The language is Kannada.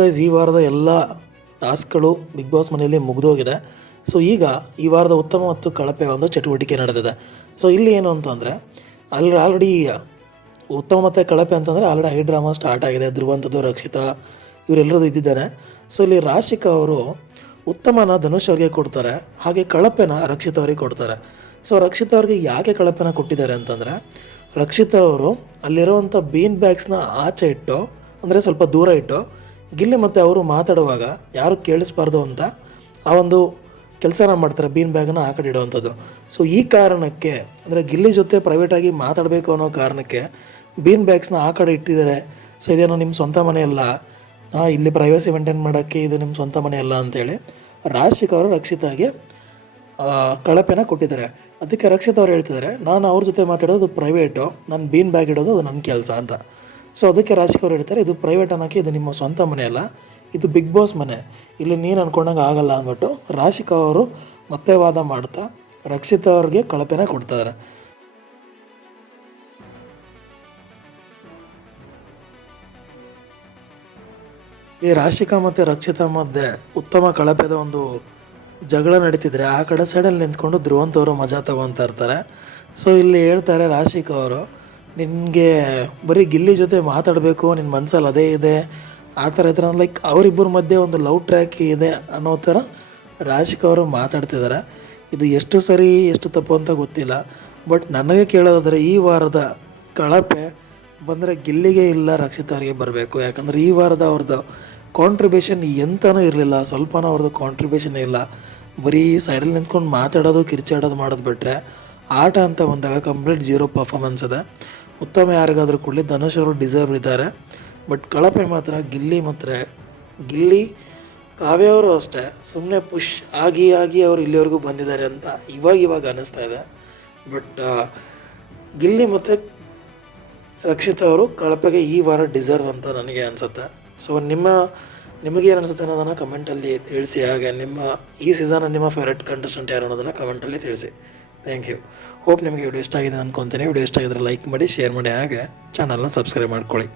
ಗೈಸ್ ಈ ವಾರದ ಎಲ್ಲ ಟಾಸ್ಕ್ಗಳು ಬಿಗ್ ಬಾಸ್ ಮನೆಯಲ್ಲಿ ಮುಗಿದೋಗಿದೆ. ಸೊ ಈಗ ಈ ವಾರದ ಉತ್ತಮ ಮತ್ತು ಕಳಪೆ ಒಂದು ಚಟುವಟಿಕೆ ನಡೆದಿದೆ. ಸೊ ಇಲ್ಲಿ ಏನು ಅಂತಂದರೆ ಅಲ್ಲಿ ಆಲ್ರೆಡಿ ಉತ್ತಮ ಮತ್ತು ಕಳಪೆ ಅಂತಂದರೆ ಆಲ್ರೆಡಿ ಹೈ ಡ್ರಾಮಾ ಸ್ಟಾರ್ಟ್ ಆಗಿದೆ. ಧ್ರುವಂತದ್ದು, ರಕ್ಷಿತಾ ಇವರೆಲ್ಲರೂ ಇದ್ದಿದ್ದಾರೆ ಸೊ ಇಲ್ಲಿ ರಾಶಿಕಾ ಅವರು ಉತ್ತಮನ ಧನುಷ್ ಅವರಿಗೆ ಕೊಡ್ತಾರೆ, ಹಾಗೆ ಕಳಪೆನ ರಕ್ಷಿತ ಅವರಿಗೆ ಕೊಡ್ತಾರೆ. ಸೊ ರಕ್ಷಿತ ಅವ್ರಿಗೆ ಯಾಕೆ ಕಳಪೆನ ಕೊಟ್ಟಿದ್ದಾರೆ ಅಂತಂದರೆ, ರಕ್ಷಿತ ಅವರು ಅಲ್ಲಿರುವಂಥ ಬೀನ್ ಬ್ಯಾಗ್ಸ್ನ ಆಚೆ ಇಟ್ಟು, ಅಂದರೆ ಸ್ವಲ್ಪ ದೂರ ಇಟ್ಟು ಗಿಲ್ಲಿ ಮತ್ತು ಅವರು ಮಾತಾಡುವಾಗ ಯಾರು ಕೇಳಿಸ್ಬಾರ್ದು ಅಂತ ಆ ಒಂದು ಕೆಲಸನ ಮಾಡ್ತಾರೆ ಬೀನ್ ಬ್ಯಾಗನ್ನು ಆ ಕಡೆ ಇಡುವಂಥದ್ದು. ಸೊ ಈ ಕಾರಣಕ್ಕೆ, ಅಂದರೆ ಗಿಲ್ಲಿ ಜೊತೆ ಪ್ರೈವೇಟಾಗಿ ಮಾತಾಡಬೇಕು ಅನ್ನೋ ಕಾರಣಕ್ಕೆ ಬೀನ್ ಬ್ಯಾಗ್ಸ್ನ ಆ ಕಡೆ ಇಟ್ಟಿದ್ದಾರೆ. ಸೊ ಇದೇನೋ ನಿಮ್ಮ ಸ್ವಂತ ಮನೆ ಅಲ್ಲ. ಇಲ್ಲಿ ಪ್ರೈವಸಿ ಮೇಂಟೈನ್ ಮಾಡೋಕ್ಕೆ ಇದು ನಿಮ್ಮ ಸ್ವಂತ ಮನೆ ಅಲ್ಲ ಅಂತೇಳಿ ರಾಶಿಕ್ ಅವರು ರಕ್ಷಿತಾಗಿ ಕಳಪೆನ ಕೊಟ್ಟಿದ್ದಾರೆ. ಅದಕ್ಕೆ ರಕ್ಷಿತ್ ಅವ್ರು ಹೇಳ್ತಿದ್ದಾರೆ, ನಾನು ಅವ್ರ ಜೊತೆ ಮಾತಾಡೋದು ಪ್ರೈವೇಟು ನಾನು ಬೀನ್ ಬ್ಯಾಗ್ ಇಡೋದು ಅದು ನನ್ನ ಕೆಲಸ ಅಂತ. ಸೊ ಅದಕ್ಕೆ ರಾಶಿಕ್ ಅವ್ರು ಹೇಳ್ತಾರೆ, ಇದು ಪ್ರೈವೇಟ್ ಅನ್ನೋಕ್ಕೆ ಇದು ನಿಮ್ಮ ಸ್ವಂತ ಮನೆ ಅಲ್ಲ, ಇದು ಬಿಗ್ ಬಾಸ್ ಮನೆ. ಇಲ್ಲಿ ನೀನು ಅನ್ಕೊಂಡಂಗೆ ಆಗಲ್ಲ ಅಂದ್ಬಿಟ್ಟು ರಾಶಿಕ ಅವರು ಮತ್ತೆ ವಾದ ಮಾಡ್ತಾ ರಕ್ಷಿತ ಅವ್ರಿಗೆ ಕಳಪೆನ ಕೊಡ್ತಾರೆ ಈ ರಾಶಿಕಾ ಮತ್ತು ರಕ್ಷಿತಾ ಮಧ್ಯೆ ಉತ್ತಮ ಕಳಪೆದ ಒಂದು ಜಗಳ ನಡೀತಿದ್ರೆ ಆ ಕಡೆ ಸೈಡಲ್ಲಿ ನಿಂತ್ಕೊಂಡು ಧ್ರುವಂತವರು ಮಜಾ ತಗೊತಾ ಇರ್ತಾರೆ. ಸೊ ಇಲ್ಲಿ ಹೇಳ್ತಾರೆ ರಾಶಿಕಾ ಅವರು ನಿನಗೆ ಬರೀ ಗಿಲ್ಲಿ ಜೊತೆ ಮಾತಾಡಬೇಕು ನಿನ್ನ ಮನಸ್ಸಲ್ಲಿ ಅದೇ ಇದೆ. ಆ ಥರ ಥರ ಲೈಕ್ ಅವರಿಬ್ಬರ ಮಧ್ಯೆ ಒಂದು ಲವ್ ಟ್ರ್ಯಾಕ್ ಇದೆ ಅನ್ನೋ ಥರ ರಾಶಿಕ್ ಅವರು ಮಾತಾಡ್ತಿದ್ದಾರೆ ಇದು ಎಷ್ಟು ಸರಿ, ಎಷ್ಟು ತಪ್ಪು ಅಂತ ಗೊತ್ತಿಲ್ಲ. ಬಟ್ ನನಗೆ ಕೇಳೋದಾದರೆ ಈ ವಾರದ ಕಳಪೆ ಬಂದರೆ ಗಿಲ್ಲಿಗೆ ಇಲ್ಲ ರಕ್ಷಿತ್ ಅವರಿಗೆ ಬರಬೇಕು. ಯಾಕಂದರೆ ಈ ವಾರದ ಅವ್ರದ್ದು ಕಾಂಟ್ರಿಬ್ಯೂಷನ್ ಎಂತನೂ ಇರಲಿಲ್ಲ. ಸ್ವಲ್ಪನೂ ಅವ್ರದ್ದು ಕಾಂಟ್ರಿಬ್ಯೂಷನ್ ಇಲ್ಲ. ಬರೀ ಸೈಡಲ್ಲಿ ನಿಂತ್ಕೊಂಡು ಮಾತಾಡೋದು, ಕಿರ್ಚಾಡೋದು ಮಾಡೋದು ಬಿಟ್ಟರೆ ಆಟ ಅಂತ ಬಂದಾಗ ಕಂಪ್ಲೀಟ್ ಜೀರೋ ಪರ್ಫಾಮೆನ್ಸ್ ಇದೆ. ಉತ್ತಮ ಯಾರಿಗಾದರೂ ಕೊಡಲಿ ಧನುಷ್ ಅವರು ಡಿಸರ್ವ್ ಇದ್ದಾರೆ. ಬಟ್ ಕಳಪೆ ಮಾತ್ರ, ಗಿಲ್ಲಿ ಮಾತ್ರ. ಗಿಲ್ಲಿ, ಕಾವ್ಯ ಅವರು ಅಷ್ಟೇ. ಸುಮ್ಮನೆ ಪುಷ್ ಆಗಿ ಆಗಿ ಅವರು ಇಲ್ಲಿವರೆಗೂ ಬಂದಿದ್ದಾರೆ ಅಂತ ಇವಾಗ ಇವಾಗ ಅನ್ನಿಸ್ತಾ ಇದೆ. ಬಟ್ ಗಿಲ್ಲಿ ಮತ್ತು ರಕ್ಷಿತ್ ಅವರು ಕಳಪೆಗೆ ಈ ವಾರ ಡಿಸರ್ವ್ ಅಂತ ನನಗೆ ಅನಿಸುತ್ತೆ. ಸೊ ನಿಮ್ಮ, ನಿಮಗೆ ಏನು ಅನಿಸುತ್ತೆ ಅನ್ನೋದನ್ನು ಕಮೆಂಟಲ್ಲಿ ತಿಳಿಸಿ. ಹಾಗೆ ನಿಮ್ಮ, ಈ ಸೀಸನ್ ನಿಮ್ಮ ಫೇವ್ರೆಟ್ ಕಂಟೆಸ್ಟೆಂಟ್ ಯಾರು ಅನ್ನೋದನ್ನು ಕಮೆಂಟಲ್ಲಿ ತಿಳಿಸಿ. Thank you. ಹೋಪ್ ನಿಮಗೆ ವಿಡಿಯೋ ಇಷ್ಟ ಆಗಿದೆ ಅನ್ಕೊತೀನಿ. ವಿಡಿಯೋ ಇಷ್ಟ ಆಗಿದ್ರೆ ಲೈಕ್ ಮಾಡಿ, ಶೇರ್ ಮಾಡಿ, ಹಾಗೆ ಚಾನಲ್ನ ಸಬ್ಸ್ಕ್ರೈಬ್ ಮಾಡ್ಕೊಳ್ಳಿ.